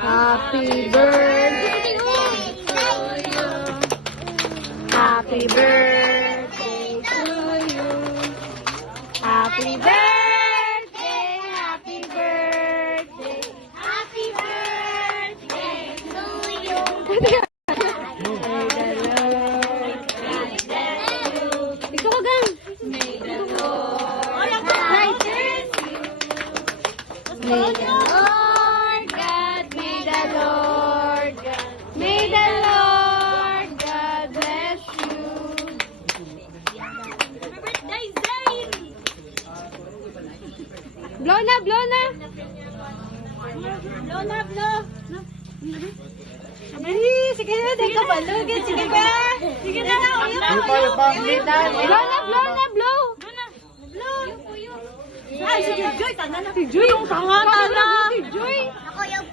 Happy birthday to you. Happy birthday to you. Happy birthday, happy birthday. Happy birthday to you. Ito ka gang. May the Lord guide you. May the Lord God, may the Lord God, may the Lord God bless you. Birthday, Zayn! Blow na, blow na! Blow na, blow! Sige na, di ka balugin. Sige ba? Sige na, blow na, blow! Ay, si Joy, tanda na. Si Joy, yung tanga na. Si Joy. Ako yung...